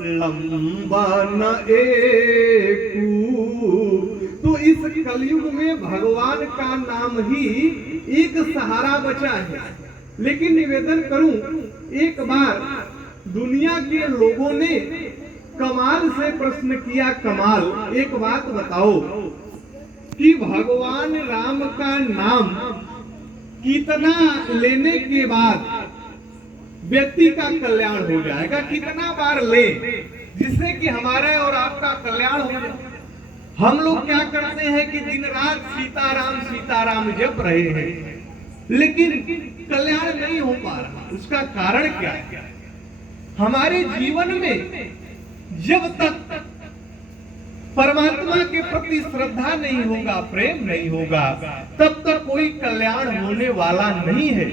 लंबा न एकू। तो इस कलयुग में भगवान का नाम ही एक सहारा बचा है। लेकिन निवेदन करूं, एक बार दुनिया के लोगों ने कमाल से प्रश्न किया, कमाल एक बात बताओ कि भगवान राम का नाम कितना लेने के बाद व्यक्ति का कल्याण हो जाएगा, कितना बार ले जिससे कि हमारे और आपका कल्याण हो जाए। हम लोग क्या करते हैं कि दिन रात सीताराम जप रहे हैं, लेकिन कल्याण नहीं हो पा रहा। उसका कारण क्या है? हमारे जीवन में जब तक परमात्मा के प्रति श्रद्धा नहीं होगा, प्रेम नहीं होगा, तब तक कोई कल्याण होने वाला नहीं है।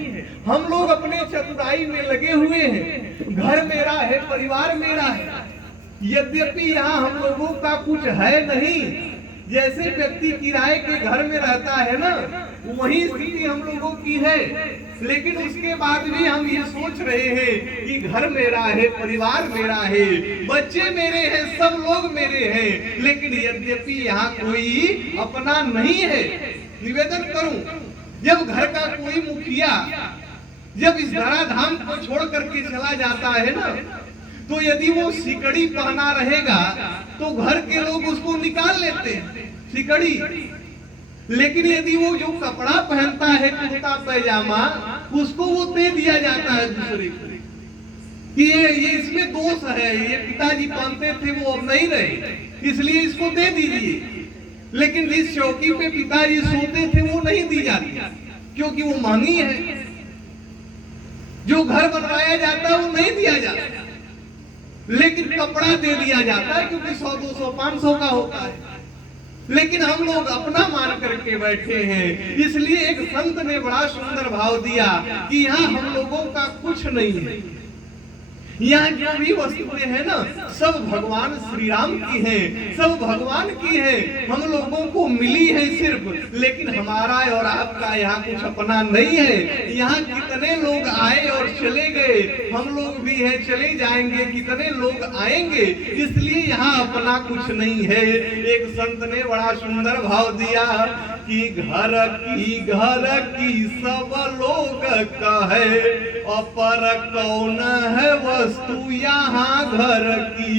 हम लोग अपने चतुराई में लगे हुए हैं, घर मेरा है, परिवार मेरा है, यद्यपि यहाँ हम लोगों का कुछ है नहीं। जैसे व्यक्ति किराए के घर में रहता है ना, वही स्थिति हम लोगों की है। लेकिन उसके बाद भी हम ये सोच रहे हैं कि घर मेरा है, परिवार मेरा है, बच्चे मेरे हैं, सब लोग मेरे हैं, लेकिन यद्यपि यहाँ कोई अपना नहीं है। निवेदन करूं, जब घर का कोई मुखिया जब इस धराधाम को छोड़ करके चला जाता है ना, तो यदि वो सिकड़ी पहना रहेगा तो घर के लोग उसको निकाल लेते हैं, सिकड़ी। लेकिन यदि वो जो कपड़ा पहनता है, कुर्ता पैजामा, उसको वो दे दिया जाता है दूसरे को कि ये इसमें दोष है, ये पिताजी पहनते थे वो अब नहीं रहे, इसलिए इसको दे दीजिए। लेकिन जिस चौकी पे पिताजी सोते थे वो नहीं दी जाती, क्योंकि वो महंगी है। जो घर बनवाया जाता है वो नहीं दिया जाता, लेकिन कपड़ा दे दिया जाता है, क्योंकि 100, 200, 500 का होता है। लेकिन हम लोग अपना मान करके बैठे हैं। इसलिए एक संत ने बड़ा सुंदर भाव दिया कि यहाँ हम लोगों का कुछ नहीं है, यहाँ जो भी वस्तुएं हैं ना, सब भगवान श्री राम की हैं, सब भगवान की हैं, हम लोगों को मिली है सिर्फ। लेकिन हमारा और आपका यहाँ कुछ अपना नहीं है। यहाँ कितने लोग आए और चले गए, हम लोग भी हैं, चले जाएंगे, कितने लोग आएंगे, इसलिए यहाँ अपना कुछ नहीं है। एक संत ने बड़ा सुंदर भाव दिया कि घर की सब लोग कहे, अपर कौन है वस्तु यहाँ घर की,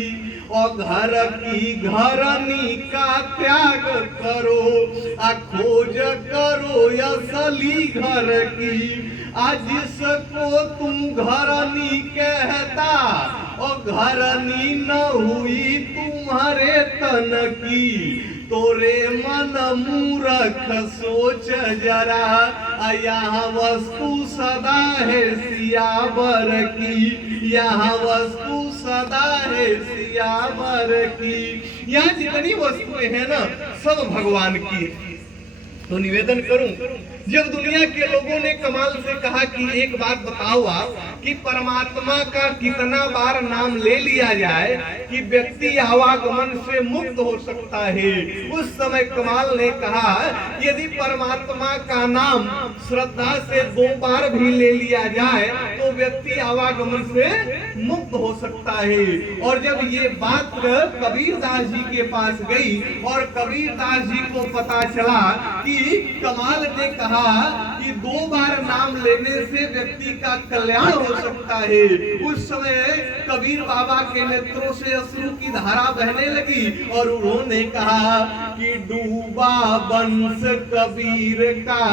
और घर की घरनी का त्याग करो, खोज करो असली घर की। आज जिसको तुम घरनी कहता, और घरनी न हुई तुम्हारे तन की, तोरे मन मूर्ख सोच जरा, यहाँ वस्तु सदा है सियावर की, यहाँ वस्तु सदा है सियावर की। यहाँ जितनी वस्तुएं हैं ना, सब भगवान की। तो निवेदन करूं, जब दुनिया के लोगों ने कमाल से कहा कि एक बात बताओ आप कि परमात्मा का कितना बार नाम ले लिया जाए कि व्यक्ति आवागमन से मुक्त हो सकता है, उस समय कमाल ने कहा यदि परमात्मा का नाम श्रद्धा से 2 बार भी ले लिया जाए तो व्यक्ति आवागमन से मुक्त हो सकता है। और जब ये बात कबीरदास जी के पास गई और कबीरदास जी को पता चला कि कमाल ने कहा कि 2 बार नाम लेने से व्यक्ति का कल्याण हो सकता है, उस समय कबीर बाबा के नेत्रों से अश्रु की धारा बहने लगी और उन्होंने कहा कि डूबा वंश कबीर का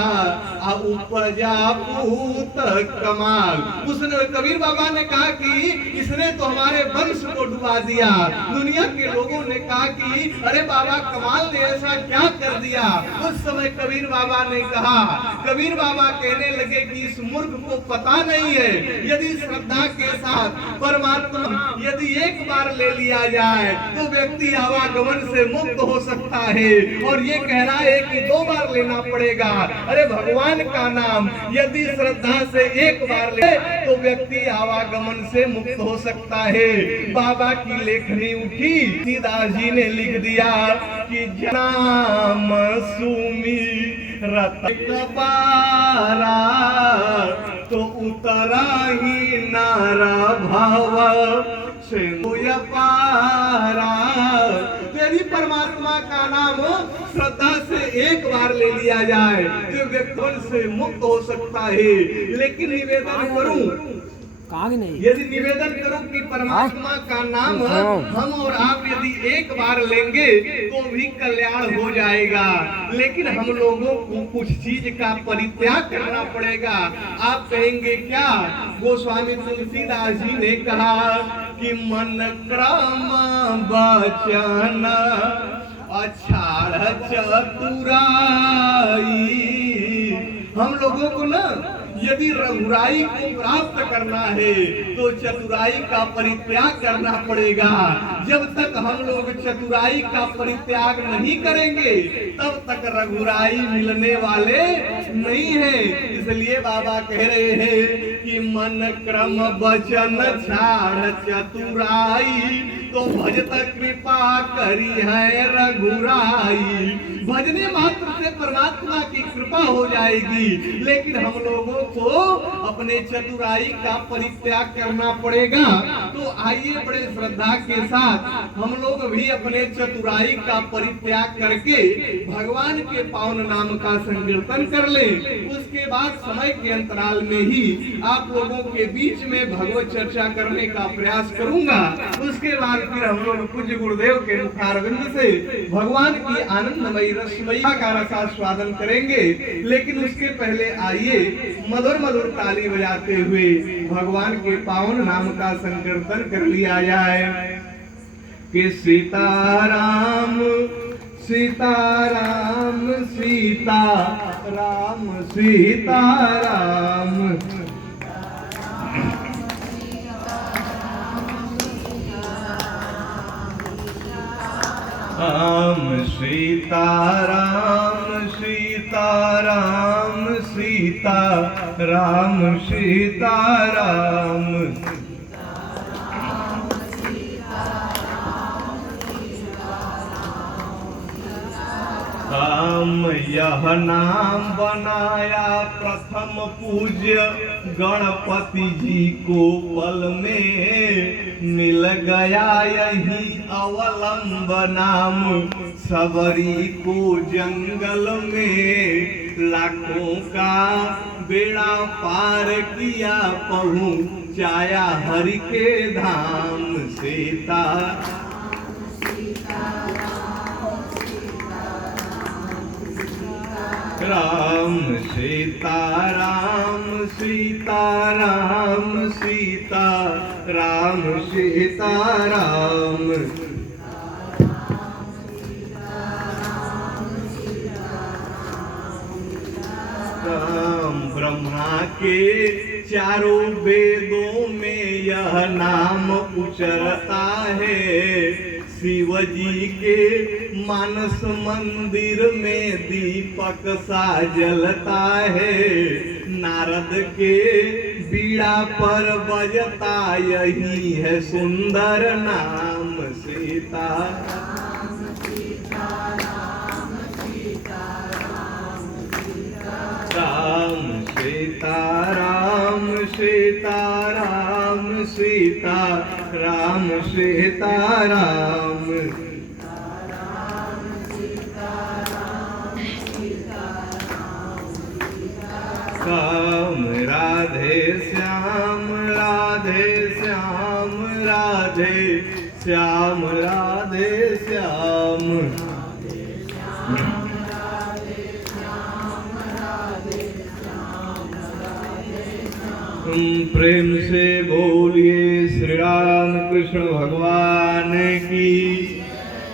उपजा पूत कमाल। उसने कबीर बाबा ने कहा कि इसने तो हमारे वंश को डुबा दिया। दुनिया के लोगों ने कहा कि अरे बाबा कमाल ने ऐसा क्या कर दिया। उस समय कबीर बाबा ने कहा, कबीर बाबा कहने लगे कि इस मूर्ख को पता नहीं है यदि श्रद्धा के साथ परमात्मा यदि एक बार ले लिया जाए तो व्यक्ति आवागमन से मुक्त हो सकता है, और ये कह रहा है कि 2 बार लेना पड़ेगा। अरे भगवान का नाम यदि श्रद्धा से एक बार ले तो व्यक्ति आवागमन से मुक्त हो सकता है। बाबा की लेखनी उठी, सीदास जी ने लिख दिया कि नाम सुमी रत कपारा, तो उतरा ही नारा भाव से पारा। यदि परमात्मा का नाम श्रद्धा से एक बार ले लिया जाए तो व्यक्ति से मुक्त हो सकता है। लेकिन निवेदन करूं, यदि निवेदन करूं कि परमात्मा का नाम हम और आप यदि एक बार लेंगे तो भी कल्याण हो जाएगा। लेकिन हम लोगों को कुछ चीज का परित्याग करना पड़ेगा। आप कहेंगे क्या? गोस्वामी तुलसीदास जी ने कहा कि मन क्रम वचन अछाड़ चतुराई। हम लोगों को ना यदि रघुराई को प्राप्त करना है तो चतुराई का परित्याग करना पड़ेगा। जब तक हम लोग चतुराई का परित्याग नहीं करेंगे तब तक रघुराई मिलने वाले नहीं है। इसलिए बाबा कह रहे हैं कि मन क्रम वचन छाड़ चतुराई, तो भजत कृपा करी है रघुराई। भजने मात्र से परमात्मा की कृपा हो जाएगी। लेकिन हम लोगों को अपने चतुराई का परित्याग करना पड़ेगा। तो आइए बड़े श्रद्धा के साथ हम लोग भी अपने चतुराई का परित्याग करके भगवान के पावन नाम का संकीर्तन कर लें। उसके बाद समय के अंतराल में ही आप लोगों के बीच में भगवत चर्चा करने का प्रयास करूंगा। उसके बाद फिर हम लोग पूज्य गुरुदेव के मुखारविंद से भगवान की आनंदमयी रसमयी का रसास्वादन करेंगे। लेकिन उसके पहले आइए मधुर मधुर ताली बजाते हुए भगवान के पावन नाम का संकीर्तन कर लिया जाए कि सीताराम सीताराम सीताराम सीताराम। राम सीताराम सीताराम सीताराम सीताराम। राम यह नाम बनाया प्रथम पूज्य गणपति जी को, पल में मिल गया यही अवलंब नाम सबरी को जंगल में। लाखों का बेड़ा पार किया पहुँचाया हरि के धाम। सीता राम सीताराम सीताराम सीताराम सीताराम। राम ब्रह्मा के चारों वेदों में यह नाम उचरता है। शिव जी के मानस मंदिर में दीपक सा जलता है। नारद के बीड़ा पर बजता यही है सुंदर नाम सीता। राम सीताराम सीताराम सीताराम सीताराम। राम राधे श्याम राधे श्याम राधे श्याम राधे श्याम। प्रेम से बोलिए श्री राम कृष्ण भगवान की,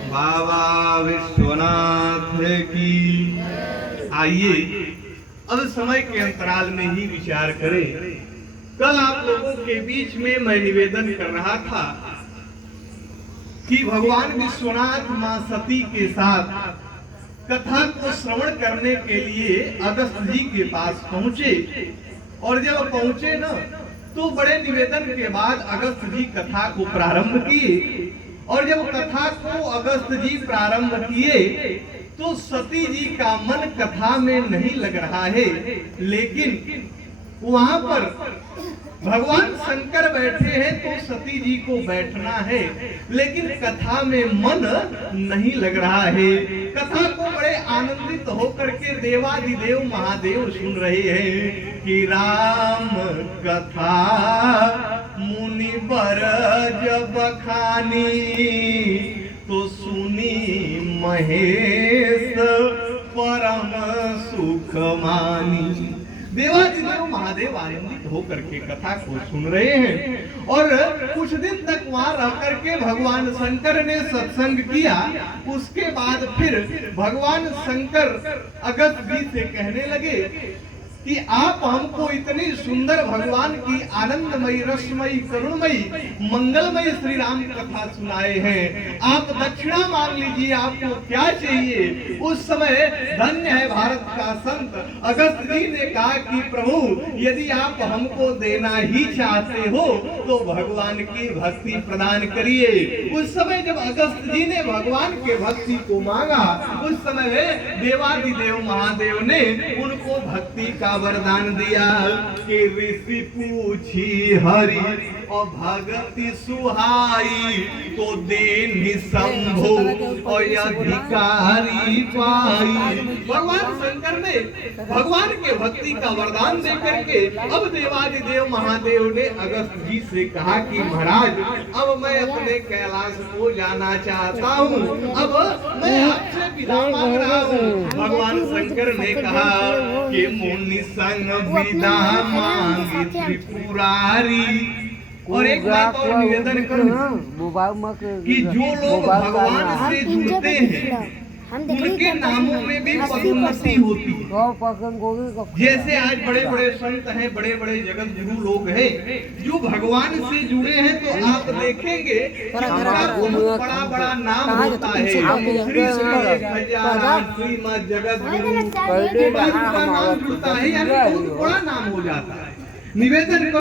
बाबा विश्वनाथ की। आइए अब समय के अंतराल में ही विचार करें। कल आप लोगों के बीच में मैं निवेदन कर रहा था कि भगवान विश्वनाथ मां सती के साथ कथा को श्रवण करने के लिए अगस्त जी के पास पहुंचे। और जब पहुंचे ना तो बड़े निवेदन के बाद अगस्त जी कथा को प्रारंभ किए। और जब कथा को अगस्त जी प्रारंभ किए तो सती जी का मन कथा में नहीं लग रहा है। लेकिन वहां पर भगवान शंकर बैठे हैं तो सती जी को बैठना है, लेकिन कथा में मन नहीं लग रहा है। कथा को बड़े आनंदित होकर के देवादिदेव महादेव सुन रहे हैं कि राम कथा मुनि बर जब खानी तो सुनी महेश परम सुख मानी। देवादिदेव महादेव आनंदित होकर के कथा को सुन रहे हैं और कुछ दिन तक वहां रह करके भगवान शंकर ने सत्संग किया। उसके बाद फिर भगवान शंकर अगस्त जी से कहने लगे कि आप हमको इतनी सुंदर भगवान की आनंदमयी रसमयी करुणमयी मंगलमयी श्री राम कथा सुनाए हैं, आप दक्षिणा मांग लीजिए, आपको क्या चाहिए। उस समय धन्य है भारत का संत अगस्त जी ने कहा कि प्रभु यदि आप हमको देना ही चाहते हो तो भगवान की भक्ति प्रदान करिए। उस समय जब अगस्त जी ने भगवान के भक्ति को मांगा, उस समय देवादिदेव महादेव ने उनको भक्ति का वरदान दिया कि ऋषि पूछी हरि और भगति सुहाई तो देनि शंभु और अधिकारी पाई। भगवान शंकर ने भगवान के भक्ति का वरदान देकर के अब देवादिदेव महादेव ने अगस्त जी से कहा कि महाराज अब मैं अपने कैलाश को जाना चाहता हूँ, अब मैं आपसे विदा मांग रहा हूँ। भगवान शंकर ने कहा कि मुनि संग विदा मांगी त्रिपुरारी। और एक बात और निवेदन करूं कि जो लोग भगवान से जुड़ते हैं उनके नामों में भी पदोन्नति होती है। जैसे आज बड़े बड़े संत हैं, बड़े बड़े जगत गुरु लोग हैं जो भगवान से जुड़े हैं, तो आप देखेंगे कि उनका बहुत बड़ा बड़ा नाम होता है। श्री श्रीमद जगत गुरु का नाम जुड़ता है, यानी बहुत बड़ा नाम हो जाता है। निवेदन